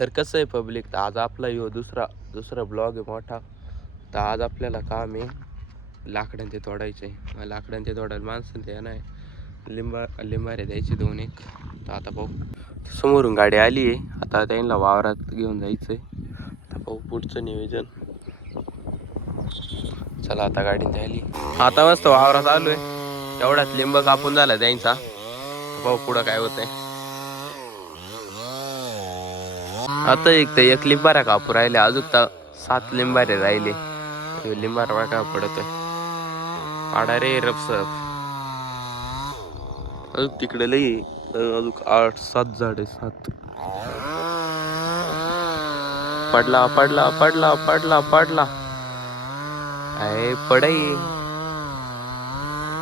तर कसं आहे पब्लिक, तर आज आपला दुसरा ब्लॉग आहे मोठा. तर आज आपल्याला काम आहे लाकडां ते तोडायचे. मग लाकडां ते तोडायला माणसं ते नाही, लिंबारे द्यायचे 2-1. तर आता पाहू, समोरून गाडी आली आहे, आता त्यांना वावरात घेऊन जायचं आहे. आता पाहू पुढचं नियोजन. चला आता गाडी आली, आता मस्त वावरात आलोय. तेवढ्यात लिंब कापून झाला त्यांचा. पाहू पुढं काय होतंय. आता एक लिंबारा कापू राहिले, अजून तर 7 लिंबारे राहिले. लिंबारा काय पडतोय पाडा रे रपसप. अजून तिकडे लई, अजून 8-7 झाडे 7. पडला पडला पडला पडला पडला. आहे पडाई.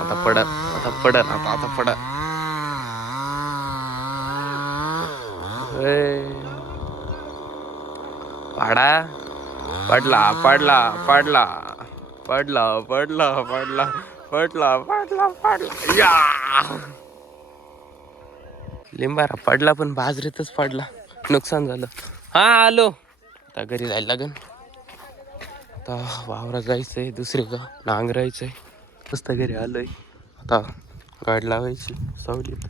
आता पड आता पड. पाडा पडला पडला पडला पडला पडला पडला पडला पडला पडला या. लिंबारा पडला पण बाजरीतच पडला, नुकसान झालं. हा आलो, आता घरी जायला लागेल. आता वावरात जायचंय, दुसरे का नांगरायचंय. मस्त घरी आलोय, आता गाडी लावायची सावलीत.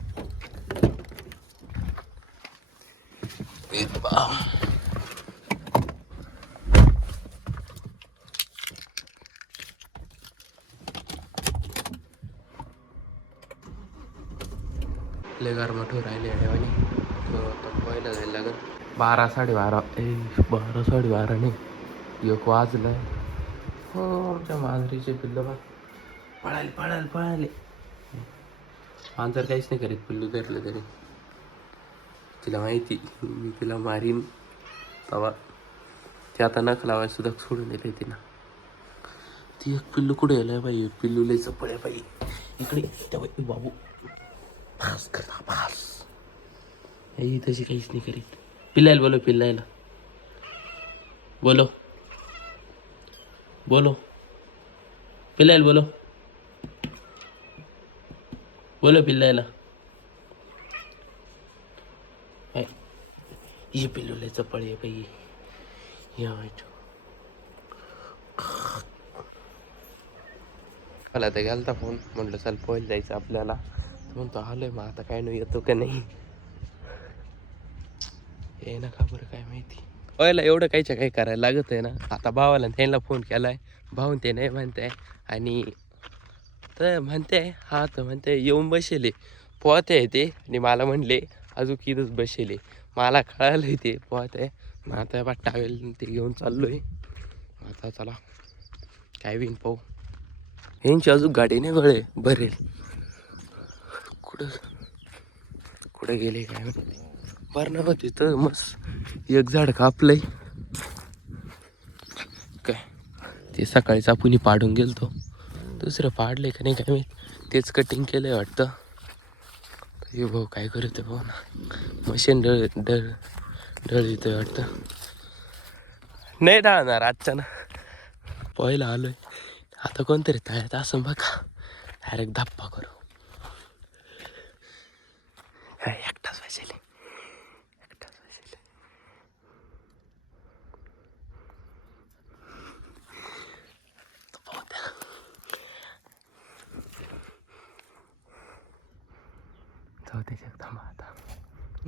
लय गारमाठवर राहिले अडेवानी. आता पहिला जायला लागेल. 12-12:30. 12-12:30 नाही, 1 वाजलं. हो आमच्या मांजरीचे पिल्लं बघ, पळाले. मांजर काहीच नाही करीत, पिल्लू धरलं तरी. तिला माहिती मी तिला मारीन तवा. ते आता नख लावायला सुद्धा सोडून दिले तिला. ती एक पिल्लू कुठे गेलाय बाई, पिल्लू लय चपळ आहे बाई. इकडे त्या बाई बाबू भास करता भास. ही तशी काहीच नाही करीत. पिल्लायला बोलो, पिल्लायला बोलो, पिल्लायला बोलो पिल्लायला. ही पिल्लू लय चपळ आहे बाई. या मला तर गेलता फोन, म्हटलं चल पोहायला जायचं आपल्याला. म्हणतो आलोय, मग आता काय नाही, येतो का नाही ये ना का बरं काय माहिती. पहिला एवढं काहीच्या काही करायला लागत आहे ना. आता भावाला त्यांना फोन केलाय, भाऊन ते नाही म्हणताय. आणि तर म्हणते हा, तर म्हणते येऊन बसेले पोहते आहे ते. आणि मला म्हणले अजून इथंच बसेले. मला कळालं ते पोहते. मग आता बा टावेल ते घेऊन चाललोय. आता चला काय विन पाहू. यांची अजून गाडी नाही भरेल. कुठं गेले काय माहिती. बरं ना तिथं मस्त एक झाड कापलंय काय. ते सकाळीच आपण पाडून गेलतो, दुसरं पाडलंय का नाही काय माहिती. तेच कटिंग केलंय वाटतं. हे भाऊ काय करत आहे भाऊ ना, मशीन ढळीतंय वाटतं. नाही ढळणार आजच्या ना. पहिला आलोय, आता कोणतरी तळ्यात असं बघा, डायरेक्ट धप्पा करू. एकटाच बसेल.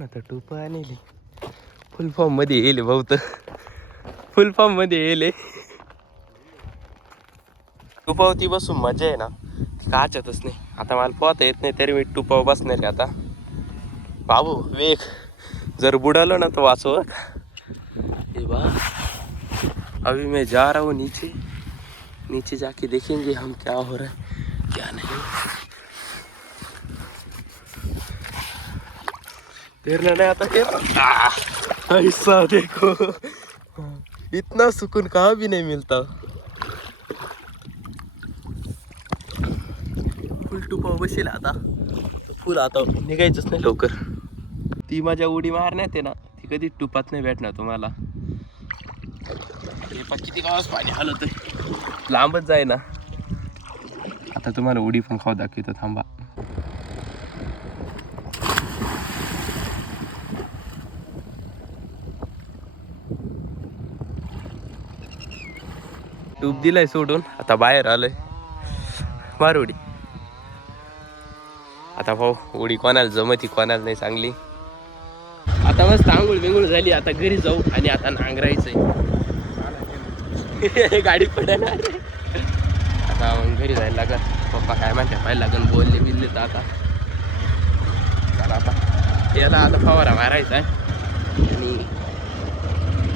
आता टोप आणली, फुल फॉर्म मध्ये येईल भाऊ. तर फुल फॉर्म मध्ये येईल. टुपावती बसून मजा आहे ना, ती काचतच नाही. आता मला पोहता येत नाही, तरी मी टुपाव बसणार आहे आता. बाबू वेग जर बुडालो ना तो वाचव. ये बा अभी मैं जा रहा हूँ नीचे जाके देखेंगे हम क्या हो रहा है क्या नहीं. तैरना नहीं आता ऐसा देखो, इतना सुकून कहाँ भी नहीं मिलता. फुल टुपाव बसेल आता, फुल आता निघायचंच नाही लवकर. ती माझ्या उडी मारण्यात आहे ना, ती कधी टुपात नाही भेटणार तुम्हाला. किती गावास पाणी हलत आहे, लांबच जाय ना. आता तुम्हाला उडी पण खाऊ दाखवतो, थांबा. ट्यूब दिलाय सोडून, आता बाहेर आलोय. मार उडी. आता भाऊ उडी कोणाला जमती कोणाला नाही चांगली. आता मस्त आंघोळ बिंगुळ झाली, आता घरी जाऊ आणि आता नांगरायचंय. गाडी पडेल आता, मग घरी जायला लागल. पप्पा काय म्हणते पाहिजे लागन, बोलले बिलले तर आता चला. आता याला आता फवारा मारायचा आहे आणि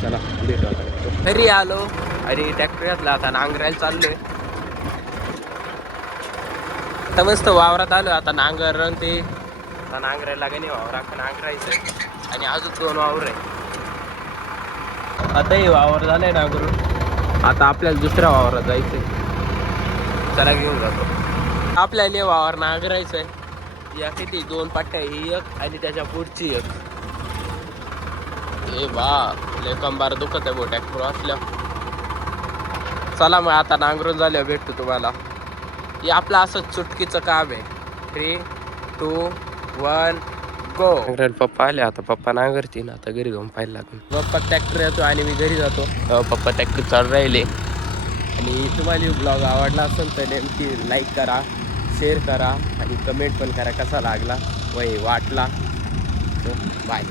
चला भेटू आता. घरी आलो आणि ट्रॅक्टर घातला, आता नांगरायला चाललोय. आता मस्त वावरात आलो, आता नांगर ते आता नांगरायला लागेल. वावरात नांगरायचं आणि अजून 2 वावर आहे. आता हे वावर झालंय नांगरून, आता आपल्याला दुसऱ्या वावरात जायचंय. चला घेऊन जातो. आपल्याला वावर नांगरायचंय. या किती 2 पट्ट्या, ही एक आणि त्याच्या पुढची एक. हे लय कंबार दुखत आहे बो ट्रॅक्टर असल्या. चला मग आता नांगरून झाल्यावर भेटतो तुम्हाला. हे आपलं असं चुटकीचं काम आहे. 3, 2, 1 गो. पप्पा आले, आता पप्पा नांगरतील. आता घरी जाऊन पाहायला लागून. पप्पा ट्रॅक्टर येतो आणि मी घरी जातो. पप्पा ट्रॅक्टर चालू राहिले. आणि तुम्हाला ब्लॉग आवडला असेल तर नेमकी लाईक करा, शेअर करा आणि कमेंट पण करा कसा लागला व वाटला. बाय.